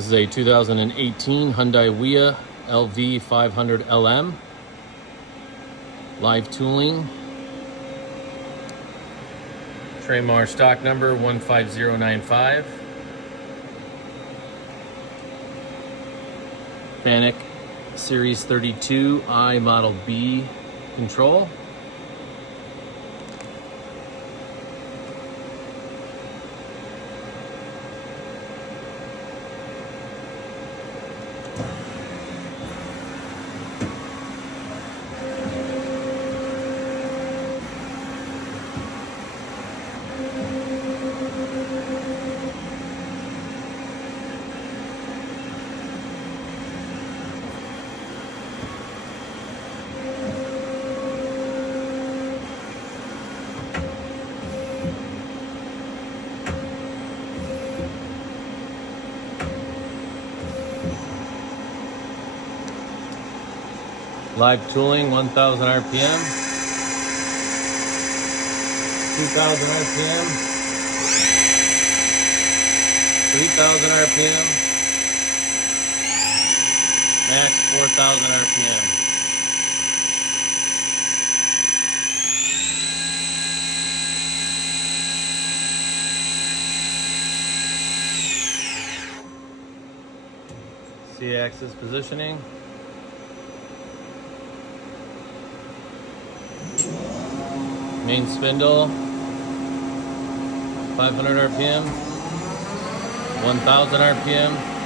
This is a 2018 Hyundai Wia LV500LM. Live tooling. Tramar stock number 15095. Fanuc Series 32i Model B control. Live tooling, 1,000 RPM, 2,000 RPM, 3,000 RPM, max 4,000 RPM. C-axis positioning. Main spindle, 500 RPM, 1,000 RPM,